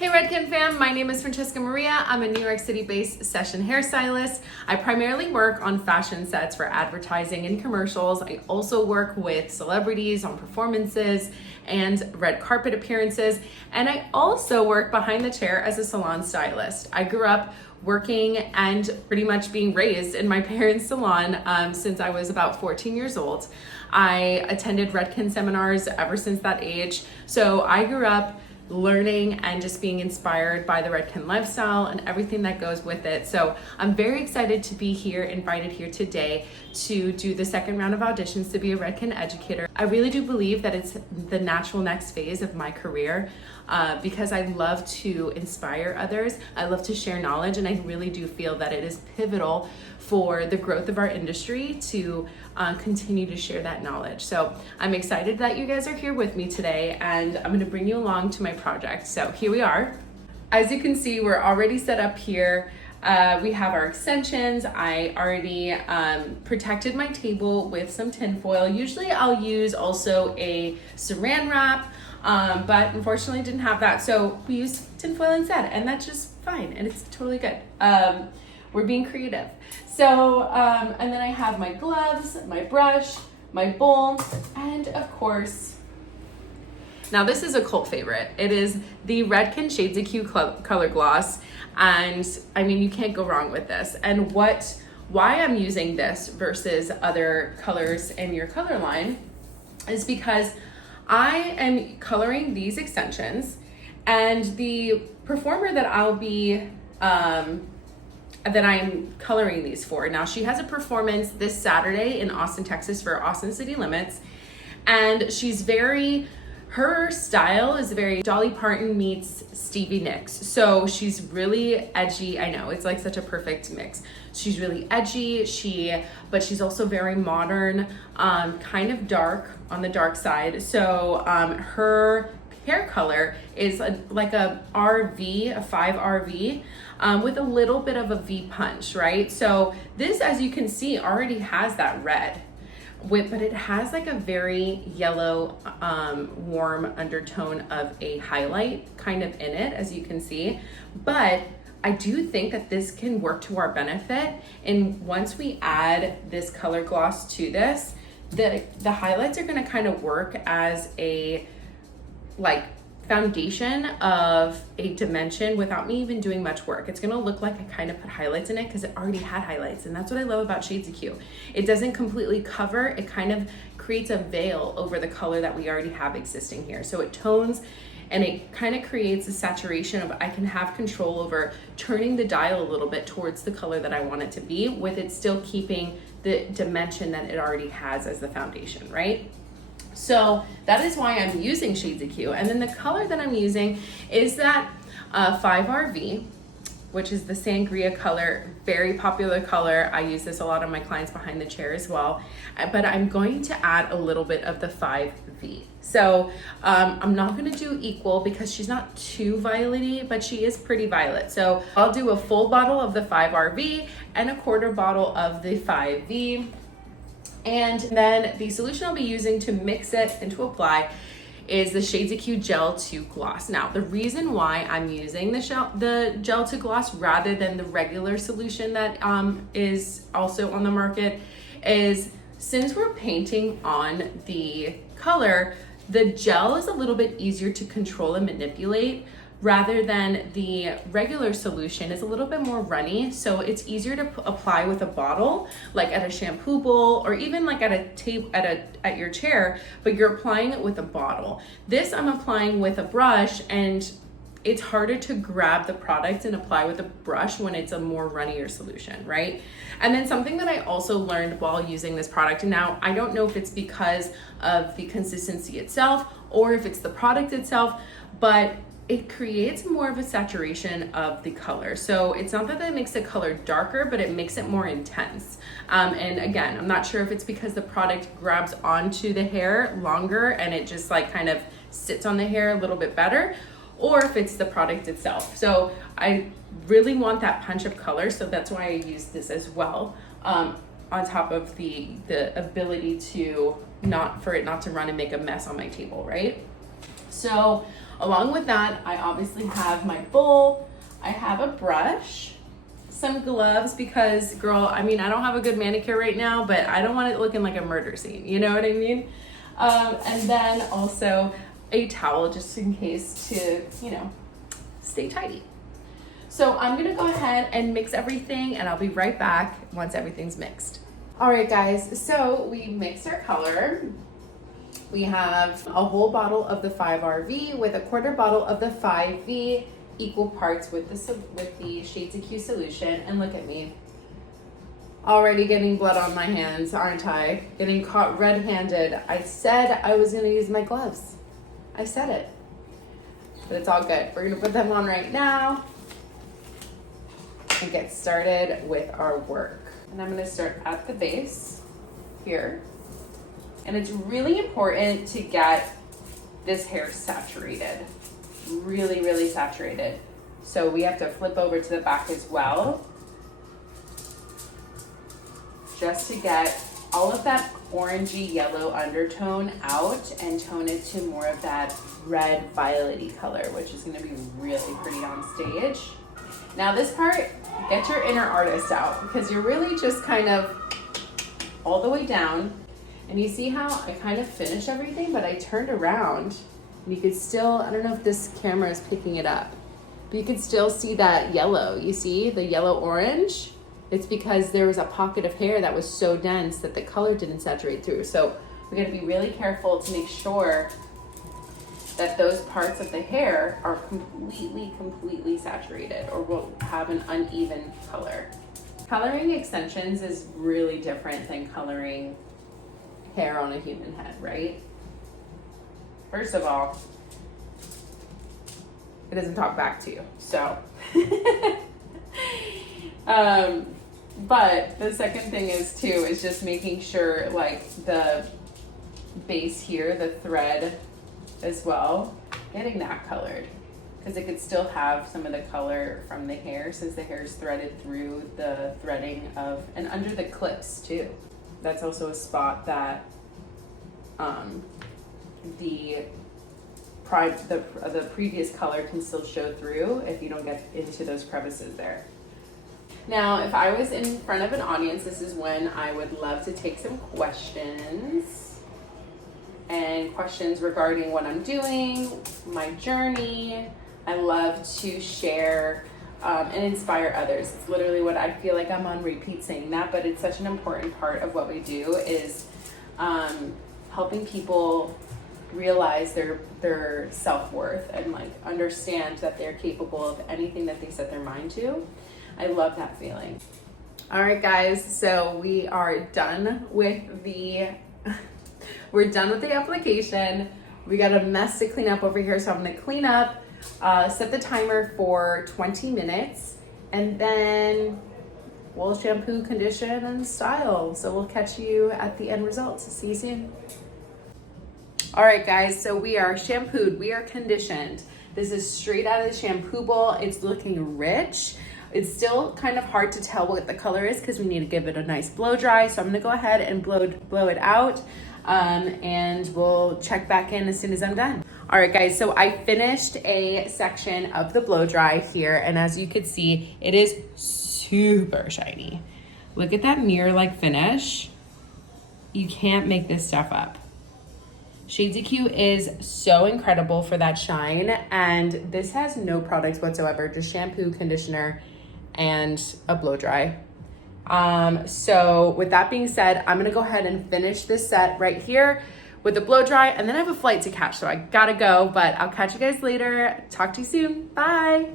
Hey Redken fam, my name is Francesca Maria. I'm a New York City based session hairstylist. I primarily work on fashion sets for advertising and commercials. I also work with celebrities on performances and red carpet appearances. And I also work behind the chair as a salon stylist. I grew up working and pretty much being raised in my parents' salon since I was about 14 years old. I attended Redken seminars ever since that age. So I grew up learning and just being inspired by the Redken lifestyle and everything that goes with it. So I'm very excited to be here, invited here today to do the second round of auditions to be a Redken educator. I really do believe that it's the natural next phase of my career because I love to inspire others. I love to share knowledge, and I really do feel that it is pivotal for the growth of our industry to continue to share that knowledge. So I'm excited that you guys are here with me today, and I'm going to bring you along to my project. So here we are. As you can see, we're already set up here. We have our extensions. I already protected my table with some tin foil. Usually I'll use also a saran wrap, but unfortunately didn't have that. So we used tin foil instead, and that's just fine, and it's totally good. We're being creative. So, and then I have my gloves, my brush, my bowl, and of course, now this is a cult favorite. It is the Redken Shades of Q color gloss. And I mean, you can't go wrong with this. And why I'm using this versus other colors in your color line is because I am coloring these extensions, and the performer that that I'm coloring these for. Now, she has a performance this Saturday in Austin, Texas for Austin City Limits. And her style is very Dolly Parton meets Stevie Nicks. So she's really edgy. I know, it's like such a perfect mix. She's really edgy, but she's also very modern, kind of dark on the dark side. So her hair color is like a 5RV, with a little bit of a V punch, right? So this, as you can see, already has that red, but it has like a very yellow, warm undertone of a highlight kind of in it, as you can see. But I do think that this can work to our benefit. And once we add this color gloss to this, the highlights are gonna kind of work as a foundation of a dimension without me even doing much work. It's gonna look like I kind of put highlights in it because it already had highlights, and that's what I love about Shades of Q. It doesn't completely cover, it kind of creates a veil over the color that we already have existing here. So it tones and it kind of creates a saturation of, I can have control over turning the dial a little bit towards the color that I want it to be, with it still keeping the dimension that it already has as the foundation, right? So that is why I'm using Shades of Q. And then the color that I'm using is that 5RV, which is the sangria color, very popular color. I use this a lot on my clients behind the chair as well. But I'm going to add a little bit of the 5V. So I'm not gonna do equal because she's not too violet-y, but she is pretty violet. So I'll do a full bottle of the 5RV and a quarter bottle of the 5V. And then the solution I'll be using to mix it and to apply is the Shades of Q Gel to Gloss. Now, the reason why I'm using the Gel to Gloss rather than the regular solution that is also on the market is, since we're painting on the color, the gel is a little bit easier to control and manipulate, rather than the regular solution is a little bit more runny. So it's easier to apply with a bottle, like at a shampoo bowl, or even like at a table at your chair, but you're applying it with a bottle. This I'm applying with a brush, and it's harder to grab the product and apply with a brush when it's a more runnier solution, right? And then something that I also learned while using this product, and now I don't know if it's because of the consistency itself or if it's the product itself, but it creates more of a saturation of the color. So it's not that it makes the color darker, but it makes it more intense. And again, I'm not sure if it's because the product grabs onto the hair longer and it just like kind of sits on the hair a little bit better, or if it's the product itself. So I really want that punch of color, so that's why I use this as well, on top of the ability to for it not to run and make a mess on my table, right? So Along with that, I obviously have my bowl, I have a brush, some gloves because, girl, I mean, I don't have a good manicure right now, but I don't want it looking like a murder scene, you know what I mean? And then also a towel just in case to, you know, stay tidy. So I'm gonna go ahead and mix everything and I'll be right back once everything's mixed. All right, guys, so we mixed our color. We have a whole bottle of the 5RV with a quarter bottle of the 5V, equal parts with the Shades of Q solution. And look at me, already getting blood on my hands, aren't I? Getting caught red-handed. I said I was gonna use my gloves. I said it, but it's all good. We're gonna put them on right now and get started with our work. And I'm gonna start at the base here. And it's really important to get this hair saturated, really, really saturated. So we have to flip over to the back as well, just to get all of that orangey yellow undertone out and tone it to more of that red violet-y color, which is gonna be really pretty on stage. Now this part, get your inner artist out because you're really just kind of all the way down. And you see how I kind of finished everything, but I turned around and you could still, I don't know if this camera is picking it up, but you can still see that yellow. You see the yellow orange? It's because there was a pocket of hair that was so dense that the color didn't saturate through. So we gotta be really careful to make sure that those parts of the hair are completely saturated or will have an uneven color. Coloring extensions is really different than coloring hair on a human head, right? First of all, it doesn't talk back to you, so. But the second thing is just making sure like the base here, the thread as well, getting that colored because it could still have some of the color from the hair since the hair is threaded through the threading of, and under the clips too. That's also a spot that the previous color can still show through if you don't get into those crevices there. Now, if I was in front of an audience, this is when I would love to take some questions and questions regarding what I'm doing, my journey. I love to share and inspire others. It's literally what I feel like I'm on repeat saying that, but it's such an important part of what we do is helping people realize their self-worth and like understand that they're capable of anything that they set their mind to. I love that feeling. All right, guys, so we are done with the application. We got a mess to clean up over here, so I'm gonna clean up, set the timer for 20 minutes, and then we'll shampoo, condition, and style. So we'll catch you at the end results. See you soon. All right, guys, so we are shampooed, we are conditioned. This is straight out of the shampoo bowl. It's looking rich. It's still kind of hard to tell what the color is because we need to give it a nice blow dry. So I'm gonna go ahead and blow it out and we'll check back in as soon as I'm done. All right, guys, so I finished a section of the blow dry here, and as you can see, it is super shiny. Look at that mirror-like finish. You can't make this stuff up. Shades of Q is so incredible for that shine, and this has no products whatsoever, just shampoo, conditioner, and a blow dry. So with that being said, I'm gonna go ahead and finish this set right here with the blow dry, and then I have a flight to catch, so I gotta go, but I'll catch you guys later. Talk to you soon, bye.